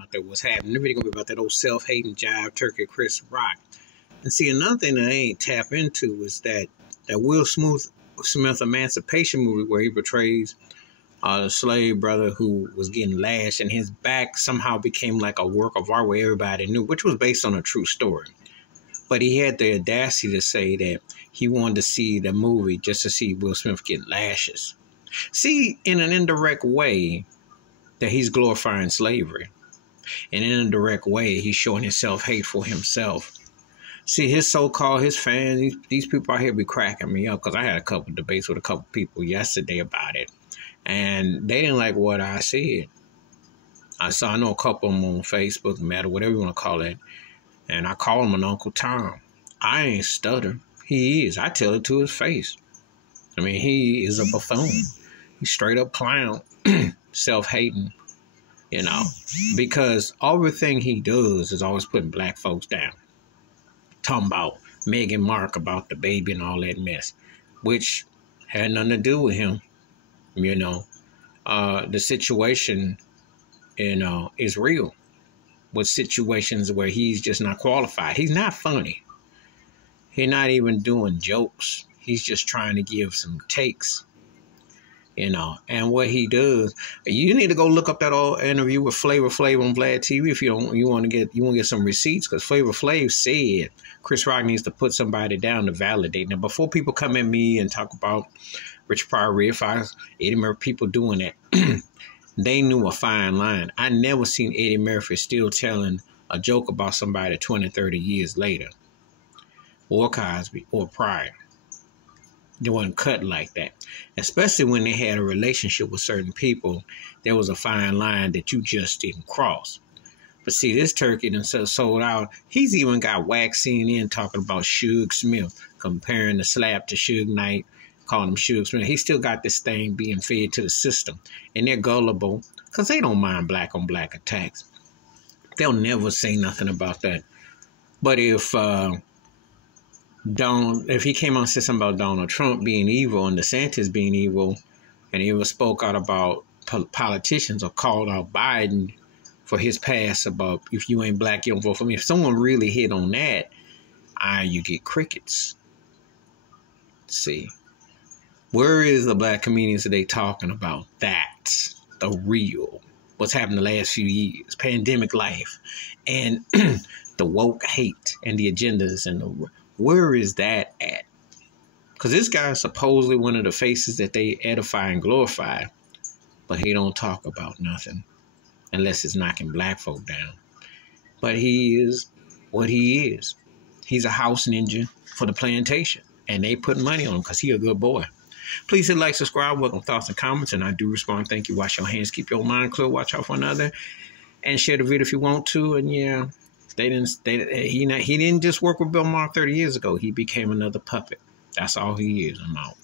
out there what's happening. The video gonna be about that old self-hating jive turkey Chris Rock. And see, another thing that I ain't tap into is that Will Smith emancipation movie where he portrays the slave brother who was getting lashed, and his back somehow became like a work of art where everybody knew, which was based on a true story. But he had the audacity to say that he wanted to see the movie just to see Will Smith get lashes. See, in an indirect way, that he's glorifying slavery. And in an indirect way, he's showing his self-hate for himself. See, his so-called, his fans, these people out here be cracking me up, because I had a couple of debates with a couple of people yesterday about it. And they didn't like what I said. I know a couple of them on Facebook, Meta, whatever you want to call it. And I call him an Uncle Tom. I ain't stutter. He is. I tell it to his face. I mean, he is a buffoon. He's straight up clown, self-hating, you know, because everything he does is always putting black folks down. Talking about Meghan Markle, about the baby and all that mess, which had nothing to do with him. You know, the situation, you know, is real with situations where he's just not qualified. He's not funny. He's not even doing jokes. He's just trying to give some takes, you know. And what he does, you need to go look up that old interview with Flavor Flav on Vlad TV if you want to get some receipts, because Flavor Flav said Chris Rock needs to put somebody down to validate. Now, before people come at me and talk about Rich Pryor, Red Fox, Eddie Murphy, people doing that, they knew a fine line. I never seen Eddie Murphy still telling a joke about somebody 20, 30 years later, or Cosby, or Pryor. They wasn't cut like that. Especially when they had a relationship with certain people, there was a fine line that you just didn't cross. But see, this turkey done sold out. He's even got wax CNN talking about Suge Smith, comparing the slap to Suge Knight, calling him Suge Smith. He still got this thing being fed to the system. And they're gullible because they don't mind black on black attacks. They'll never say nothing about that. But if he came out and said something about Donald Trump being evil and DeSantis being evil, and he ever spoke out about politicians or called out Biden for his past about if you ain't black, you don't vote for me. If someone really hit on that, you get crickets. See, where is the black comedians today talking about that? The real, what's happened the last few years, pandemic life, and the woke hate and the agendas and where is that at? Because this guy is supposedly one of the faces that they edify and glorify, but he don't talk about nothing unless it's knocking black folk down. But he is what he is. He's a house ninja for the plantation, and they put money on him because he a good boy. Please hit like, subscribe, welcome thoughts and comments, and I do respond. Thank you. Wash your hands, keep your mind clear, watch out for another, and share the video if you want to. And yeah, he didn't just work with Bill Maher 30 years ago. He became another puppet. That's all he is. I'm out.